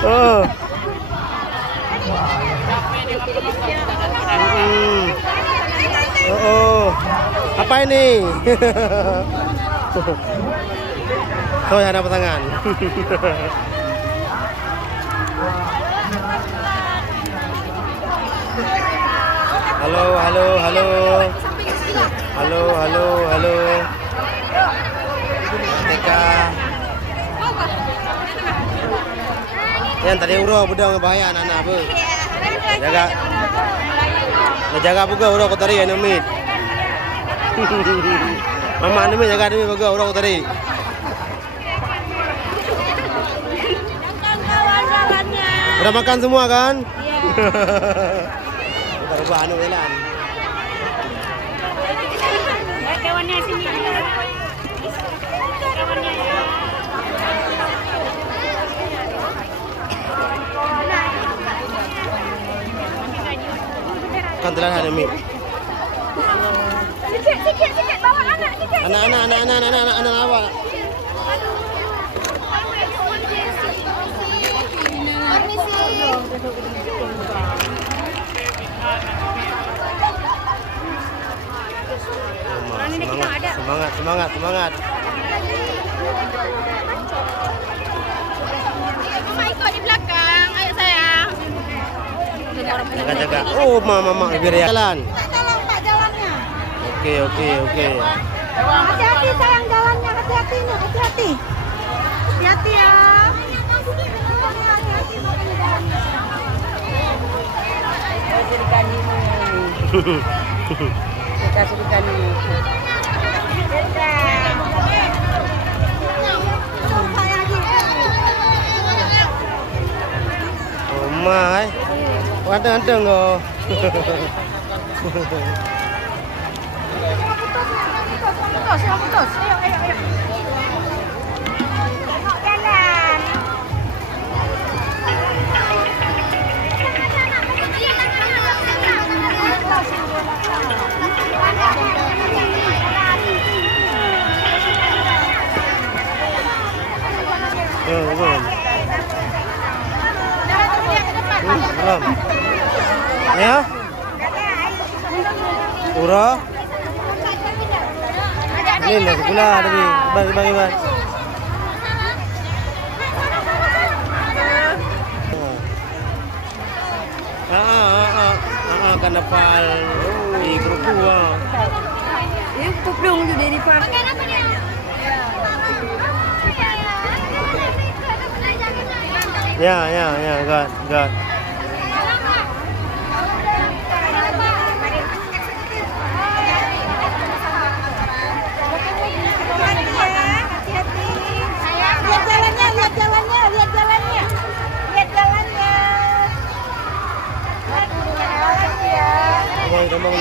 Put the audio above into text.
Oh. Oh. Apa ini? Oh, ada pasangan. Halo, halo, halo. Halo, halo, halo. Teka. Yan tadi uro budak bahaya anak-anak bu. Jaga. Jaga buka uro ko tadi ya numit. Mama numit jaga numit buka uro ko tadi. Udah makan semua kan? Iya. Udah anu elan. Kawannya sini. Kan telah ada mi. Sikit bawa anak sikit. Anak awak. Semangat. Mama ikut di belakang. Ayo sayang. Jaga. Oh, mama biar jalan. Tolong Pak jalannya. Oke. Hati-hati sayang jalannya, hati-hati ini, hati-hati. Hati-hati ya. Kita suruhkan ini. Oh my. Wadang kok. Putus. Ayo. Tengok jalan. Belum. Ya? Ura? Ini nasi gula tadi. Bagi. Kanapal di grup dua. Ini kuplung juga di park. Ya, got. Lihat jalannya. Gampang.